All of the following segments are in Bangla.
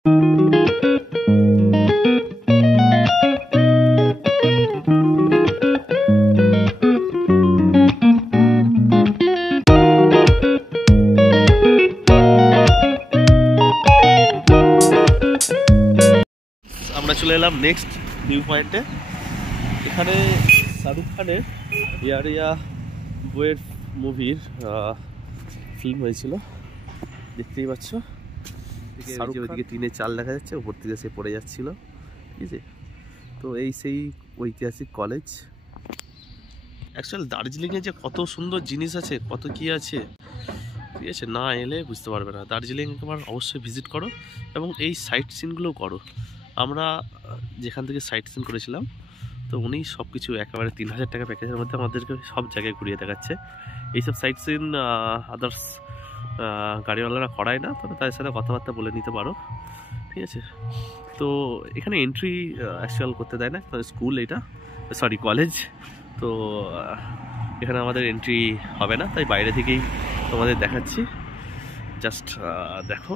আমরা চলে এলাম নেক্সট ভিউ পয়েন্টে। এখানে শাহরুখ খানের ইয়ারিয়া বইয়ের মুভির ফিল্ম হয়েছিল, দেখতেই পাচ্ছ। ওইদিকে টিনের চাল দেখা যাচ্ছে, উপর থেকে সে পড়ে যাচ্ছিল, ঠিক আছে। তো এই সেই ঐতিহাসিক কলেজ। অ্যাকচুয়ালি দার্জিলিংয়ে যে কত সুন্দর জিনিস আছে, কত কি আছে, ঠিক আছে, না এলে বুঝতে পারবে না। দার্জিলিং তোমার অবশ্যই ভিজিট করো এবং এই সাইট সিনগুলোও করো। আমরা যেখান থেকে সাইট সিন করেছিলাম, তো উনি সব কিছু একেবারে 3000 টাকা প্যাকেজের মধ্যে আমাদেরকে সব জায়গায় ঘুরিয়ে দেখাচ্ছে। এইসব সাইট সিন আদার্স গাড়িওয়ালারা করায় না, তবে তাদের সাথে কথাবার্তা বলে নিতে পারো, ঠিক আছে। তো এখানে এন্ট্রি অ্যাকচুয়াল করতে দেয় না, স্কুল এটা, সরি কলেজ। তো এখানে আমাদের এন্ট্রি হবে না, তাই বাইরে থেকেই তোমাদের দেখাচ্ছি। জাস্ট দেখো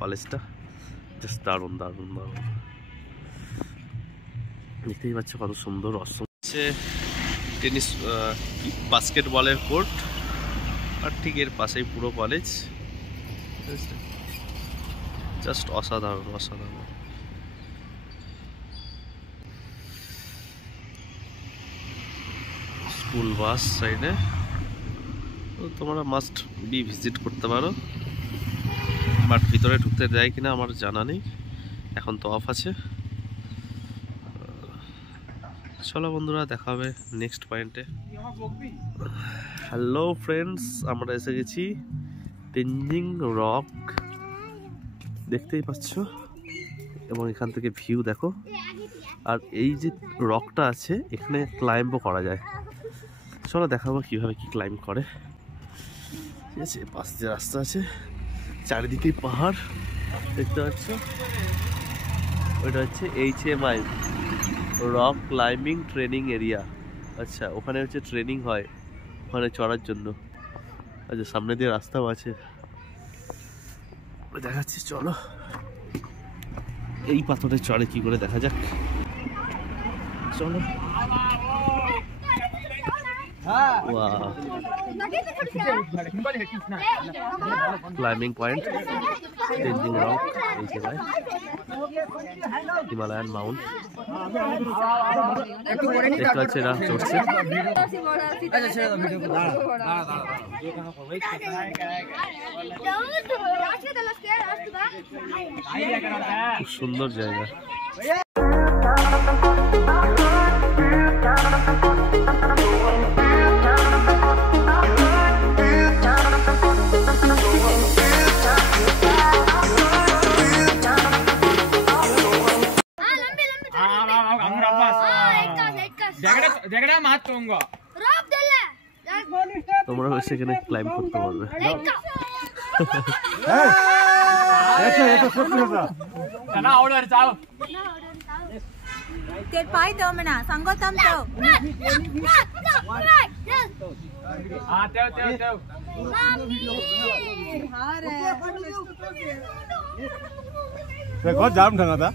কলেজটা, জাস্ট দারুণ দারুণ দারুণ। দেখতেই পাচ্ছ কত সুন্দর। হচ্ছে টেনিস বাস্কেটবলের কোর্ট, আর ঠিক এর পাশেই পুরো কলেজ। জাস্ট অসাধারণ অসাধারণ। স্কুল বাস সাইডে, তো তোমরা মাস্ট বি ভিজিট করতে পারো, বাট ভিতরে ঢুকতে দেয় কিনা আমার জানা নেই, এখন তো অফ আছে। চলো বন্ধুরা, দেখা হবে নেক্সট পয়েন্টে। হ্যালো ফ্রেন্ডস, আমরা এসে গেছি তেঞ্জিং রক, দেখতেই পাচ্ছ, এবং এখান থেকে ভিউ দেখো। আর এই যে রকটা আছে, এখানে ক্লাইম্বও করা যায়। চলো দেখাবো কিভাবে কি ক্লাইম্ব করে, ঠিক আছে। পাশ দিয়ে রাস্তা আছে, চারিদিকেই পাহাড় দেখতে পাচ্ছ। ওইটা হচ্ছে HMI rock climbing training area. আচ্ছা, ওখানে হচ্ছে ট্রেনিং হয় ওখানে চড়ার জন্য। আচ্ছা, সামনে দিয়ে রাস্তাও আছে, দেখাচ্ছি। চলো এই পাথরে চড়ে কি করে দেখা যাক, চলো। Climbing point Tenzing rock, HMI Himalayan Mount. দেখতে পাচ্ছি এরা চড়ছে। খুব সুন্দর জায়গা। তোমরা সেখানে ক্লাইম্ব করতে পারবে। जाम ढंगा था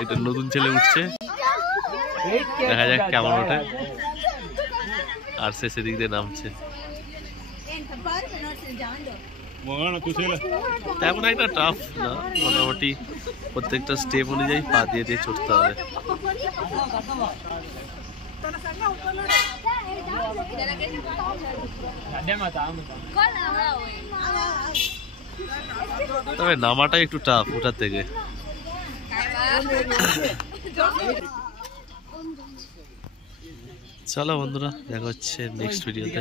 এটা নতুন ছেলে উঠছে, দেখা যাক কেমন ওঠে। আর সে সেদিক দিয়ে নামছে। তেমন একটা টাফ না, মোটামুটি প্রত্যেকটা স্টেপ অনুযায়ী পা দিয়ে দিয়ে চড়তে হবে। তবে নামাটা একটু টাফ ওটার থেকে। চলো বন্ধুরা, দেখা হচ্ছে নেক্সট ভিডিওতে।